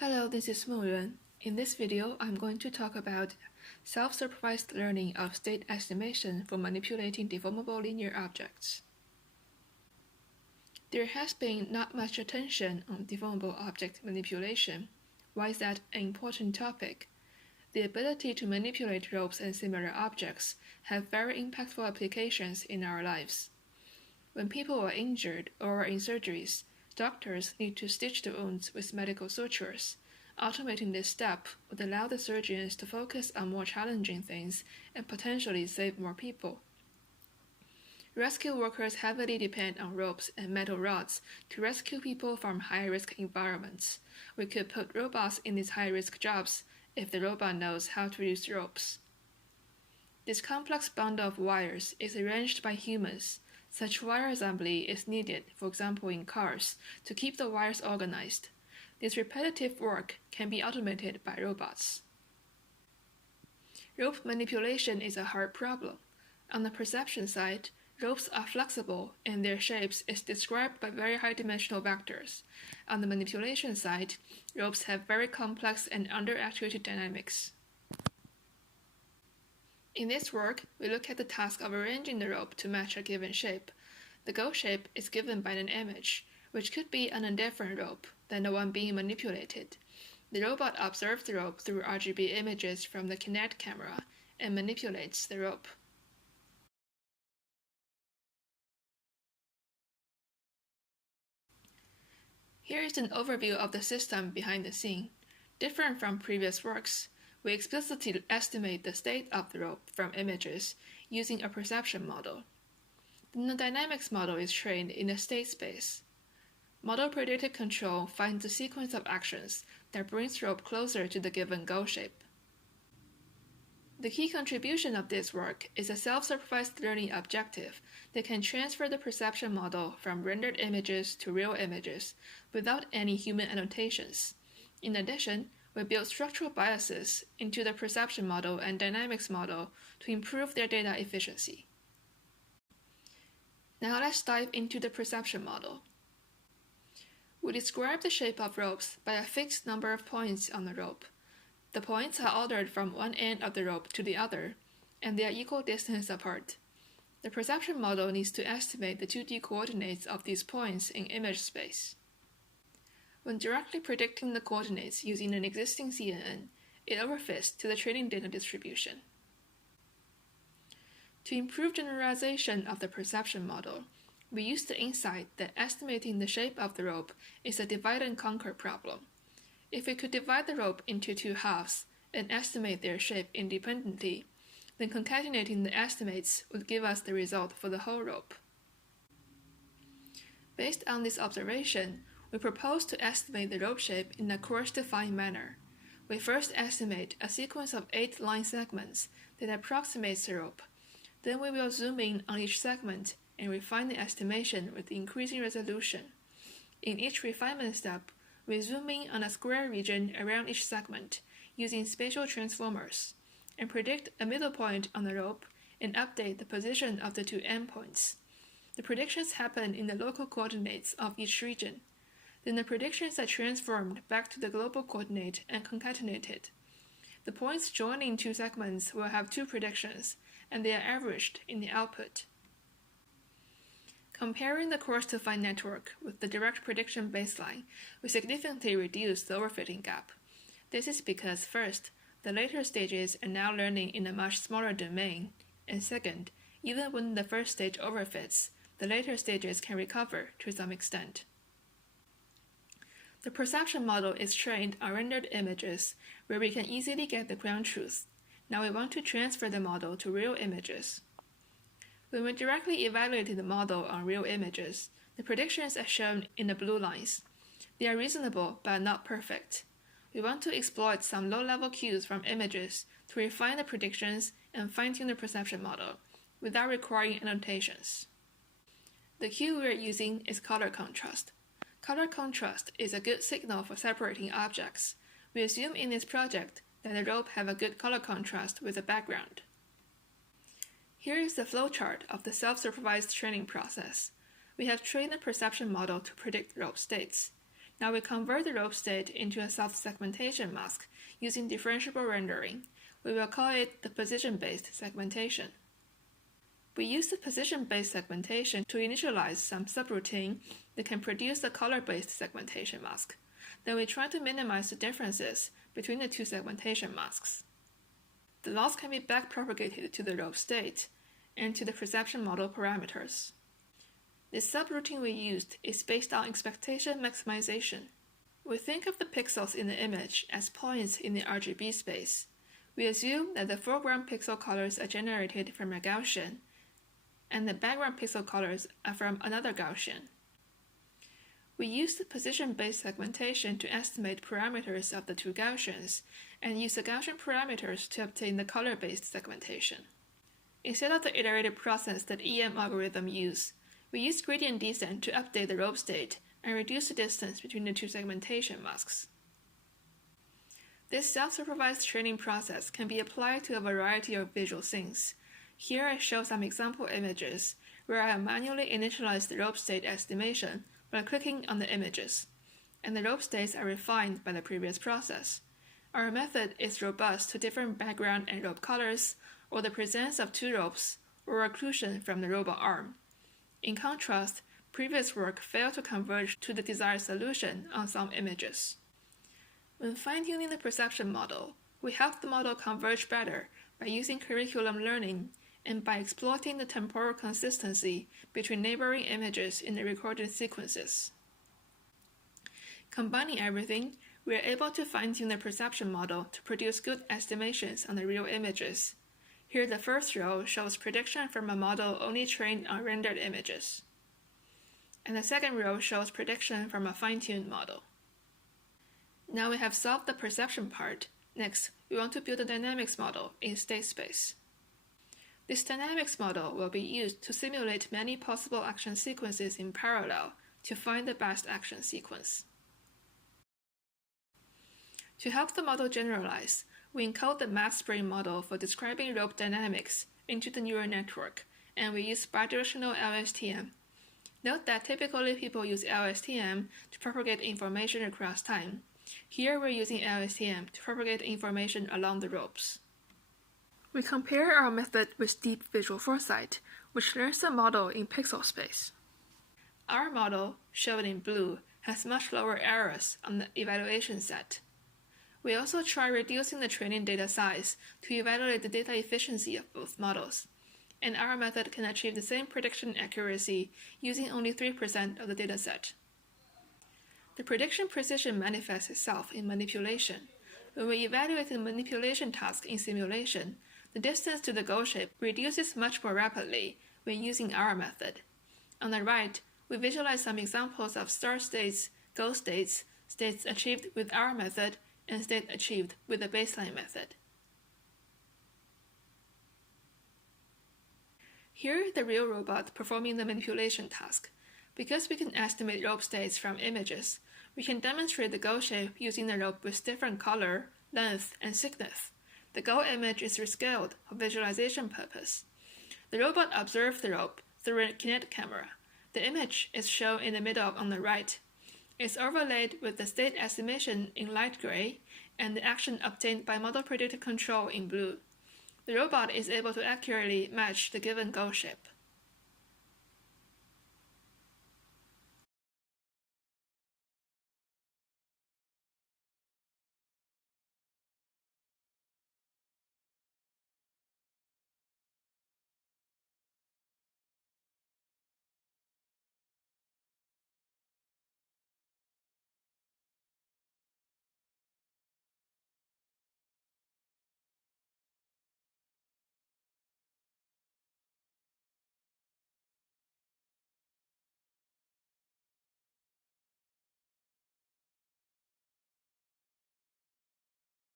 Hello, this is Mengyuan. In this video, I'm going to talk about self-supervised learning of state estimation for manipulating deformable linear objects. There has been not much attention on deformable object manipulation. Why is that an important topic? The ability to manipulate ropes and similar objects have very impactful applications in our lives. When people are injured or in surgeries, doctors need to stitch the wounds with medical sutures. Automating this step would allow the surgeons to focus on more challenging things and potentially save more people. Rescue workers heavily depend on ropes and metal rods to rescue people from high-risk environments. We could put robots in these high-risk jobs if the robot knows how to use ropes. This complex bundle of wires is arranged by humans. Such wire assembly is needed, for example in cars, to keep the wires organized. This repetitive work can be automated by robots. Rope manipulation is a hard problem. On the perception side, ropes are flexible and their shapes is described by very high-dimensional vectors. On the manipulation side, ropes have very complex and under-actuated dynamics. In this work, we look at the task of arranging the rope to match a given shape. The goal shape is given by an image, which could be on a different rope than the one being manipulated. The robot observes the rope through RGB images from the Jeannette camera and manipulates the rope. Here is an overview of the system behind the scene. Different from previous works, we explicitly estimate the state of the rope from images using a perception model. The dynamics model is trained in a state space. Model predictive control finds a sequence of actions that brings rope closer to the given goal shape. The key contribution of this work is a self-supervised learning objective that can transfer the perception model from rendered images to real images without any human annotations. In addition, we build structural biases into the perception model and dynamics model to improve their data efficiency. Now let's dive into the perception model. We describe the shape of ropes by a fixed number of points on the rope. The points are ordered from one end of the rope to the other, and they are equal distance apart. The perception model needs to estimate the 2D coordinates of these points in image space. When directly predicting the coordinates using an existing CNN, it overfits to the training data distribution. To improve generalization of the perception model, we use the insight that estimating the shape of the rope is a divide and conquer problem. If we could divide the rope into two halves and estimate their shape independently, then concatenating the estimates would give us the result for the whole rope. Based on this observation, we propose to estimate the rope shape in a course-defined manner. We first estimate a sequence of 8 line segments that approximates the rope. Then we will zoom in on each segment and refine the estimation with increasing resolution. In each refinement step, we zoom in on a square region around each segment using spatial transformers and predict a middle point on the rope and update the position of the two endpoints. The predictions happen in the local coordinates of each region. Then the predictions are transformed back to the global coordinate and concatenated. The points joining two segments will have two predictions, and they are averaged in the output. Comparing the course-defined network with the direct prediction baseline, we significantly reduce the overfitting gap. This is because, first, the later stages are now learning in a much smaller domain, and second, even when the first stage overfits, the later stages can recover to some extent. The perception model is trained on rendered images where we can easily get the ground truth. Now we want to transfer the model to real images. When we directly evaluate the model on real images, the predictions are shown in the blue lines. They are reasonable but not perfect. We want to exploit some low-level cues from images to refine the predictions and fine-tune the perception model without requiring annotations. The cue we are using is color contrast. Color contrast is a good signal for separating objects. We assume in this project that the rope have a good color contrast with the background. Here is the flowchart of the self-supervised training process. We have trained the perception model to predict rope states. Now we convert the rope state into a self-segmentation mask using differentiable rendering. We will call it the position-based segmentation. We use the position-based segmentation to initialize some subroutine that can produce the color-based segmentation mask. Then we try to minimize the differences between the two segmentation masks. The loss can be backpropagated to the rope state and to the perception model parameters. This subroutine we used is based on expectation maximization. We think of the pixels in the image as points in the RGB space. We assume that the foreground pixel colors are generated from a Gaussian, and the background pixel colors are from another Gaussian. We use the position-based segmentation to estimate parameters of the two Gaussians, and use the Gaussian parameters to obtain the color-based segmentation. Instead of the iterative process that EM algorithms use, we use gradient descent to update the rope state and reduce the distance between the two segmentation masks. This self-supervised training process can be applied to a variety of visual scenes. Here I show some example images where I manually initialize the rope state estimation by clicking on the images, and the rope states are refined by the previous process. Our method is robust to different background and rope colors, or the presence of two ropes, or occlusion from the robot arm. In contrast, previous work failed to converge to the desired solution on some images. When fine-tuning the perception model, we help the model converge better by using curriculum learning and by exploiting the temporal consistency between neighboring images in the recorded sequences. Combining everything, we are able to fine-tune the perception model to produce good estimations on the real images. Here the first row shows prediction from a model only trained on rendered images, and the second row shows prediction from a fine-tuned model. Now we have solved the perception part. Next, we want to build a dynamics model in state space. This dynamics model will be used to simulate many possible action sequences in parallel to find the best action sequence. To help the model generalize, we encode the math brain model for describing rope dynamics into the neural network, and we use bidirectional LSTM. Note that typically people use LSTM to propagate information across time. Here we're using LSTM to propagate information along the ropes. We compare our method with deep visual foresight, which learns the model in pixel space. Our model, shown in blue, has much lower errors on the evaluation set. We also try reducing the training data size to evaluate the data efficiency of both models, and our method can achieve the same prediction accuracy using only 3% of the dataset. The prediction precision manifests itself in manipulation. When we evaluate the manipulation task in simulation, the distance to the goal shape reduces much more rapidly when using our method. On the right, we visualize some examples of start states, goal states, states achieved with our method, and state achieved with the baseline method. Here is the real robot performing the manipulation task. Because we can estimate rope states from images, we can demonstrate the goal shape using the rope with different color, length, and thickness. The goal image is rescaled for visualization purpose. The robot observes the rope through a kinetic camera. The image is shown in the middle on the right. It's overlaid with the state estimation in light gray and the action obtained by model predictive control in blue. The robot is able to accurately match the given goal shape.